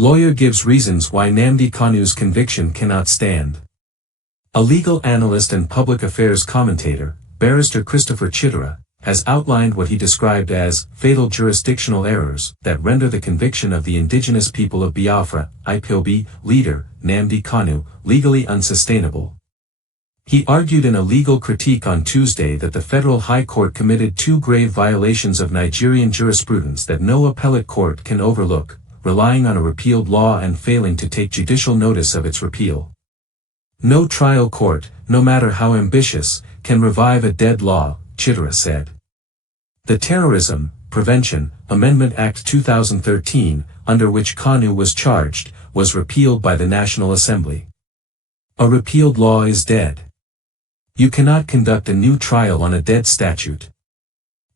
Lawyer gives reasons why Nnamdi Kanu's conviction cannot stand. A legal analyst and public affairs commentator, Barrister Christopher Chidera, has outlined what he described as fatal jurisdictional errors that render the conviction of the Indigenous People of Biafra, IPOB, leader, Nnamdi Kanu, legally unsustainable. He argued in a legal critique on Tuesday that the Federal High Court committed two grave violations of Nigerian jurisprudence that no appellate court can overlook, relying on a repealed law and failing to take judicial notice of its repeal. No trial court, no matter how ambitious, can revive a dead law, Chidera said. The Terrorism, Prevention, Amendment Act 2013, under which Kanu was charged, was repealed by the National Assembly. A repealed law is dead. You cannot conduct a new trial on a dead statute.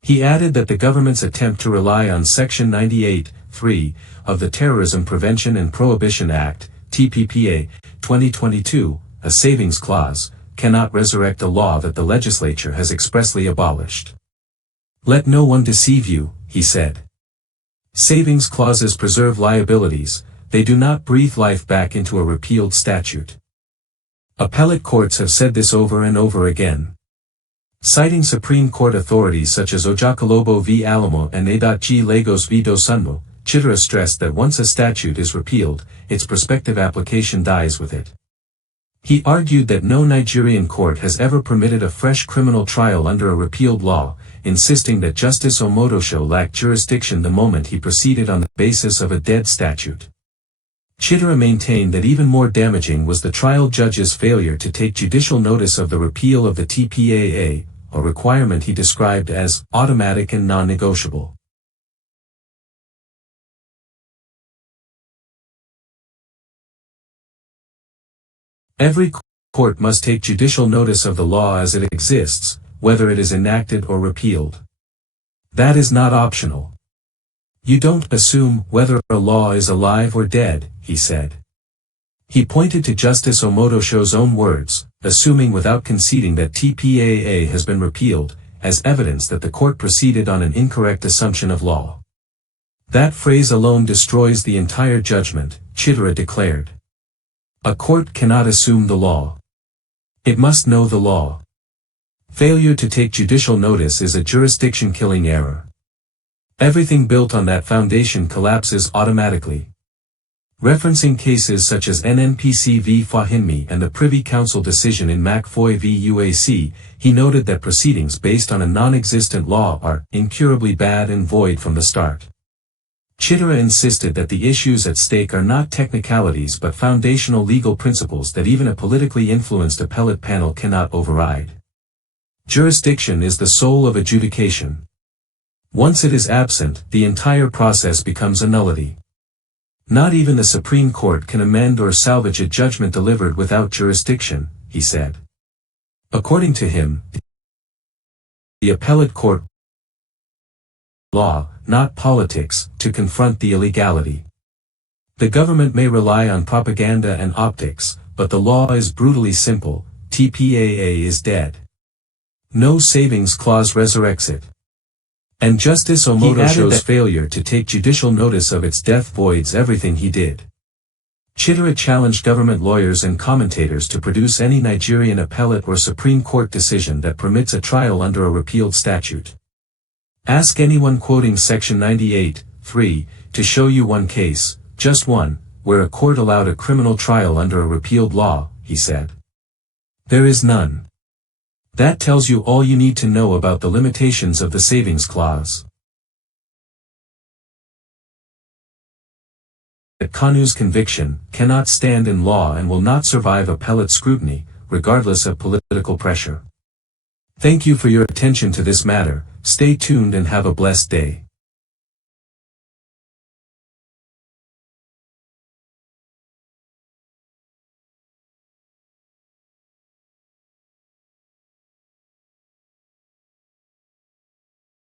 He added that the government's attempt to rely on Section 98(3) of the Terrorism Prevention and Prohibition Act, TPPA, 2022, a savings clause, cannot resurrect a law that the legislature has expressly abolished. Let no one deceive you, he said. Savings clauses preserve liabilities, they do not breathe life back into a repealed statute. Appellate courts have said this over and over again. Citing Supreme Court authorities such as Ojakalobo v. Alamo and A.G. Lagos v. Dosunmu, Chidera stressed that once a statute is repealed, its prospective application dies with it. He argued that no Nigerian court has ever permitted a fresh criminal trial under a repealed law, insisting that Justice Omotosho lacked jurisdiction the moment he proceeded on the basis of a dead statute. Chidera maintained that even more damaging was the trial judge's failure to take judicial notice of the repeal of the TPAA, a requirement he described as automatic and non-negotiable. Every court must take judicial notice of the law as it exists, whether it is enacted or repealed. That is not optional. You don't assume whether a law is alive or dead, he said. He pointed to Justice Omotosho's own words, assuming without conceding that TPAA has been repealed, as evidence that the court proceeded on an incorrect assumption of law. That phrase alone destroys the entire judgment, Chidera declared. A court cannot assume the law. It must know the law. Failure to take judicial notice is a jurisdiction-killing error. Everything built on that foundation collapses automatically. Referencing cases such as NNPC v. Fahimmi and the Privy Council decision in McFoy v. UAC, he noted that proceedings based on a non-existent law are incurably bad and void from the start. Chidera insisted that the issues at stake are not technicalities but foundational legal principles that even a politically influenced appellate panel cannot override. Jurisdiction is the soul of adjudication. Once it is absent, the entire process becomes a nullity. Not even the Supreme Court can amend or salvage a judgment delivered without jurisdiction, he said. According to him, the appellate court law, not politics, to confront the illegality. The government may rely on propaganda and optics, but the law is brutally simple, TPAA is dead. No savings clause resurrects it. And Justice Omotosho's failure to take judicial notice of its death voids everything he did. Chidera challenged government lawyers and commentators to produce any Nigerian appellate or Supreme Court decision that permits a trial under a repealed statute. Ask anyone quoting Section 98(3) to show you one case, just one, where a court allowed a criminal trial under a repealed law, he said. There is none. That tells you all you need to know about the limitations of the savings clause. That Kanu's conviction cannot stand in law and will not survive appellate scrutiny, regardless of political pressure. Thank you for your attention to this matter. Stay tuned and have a blessed day.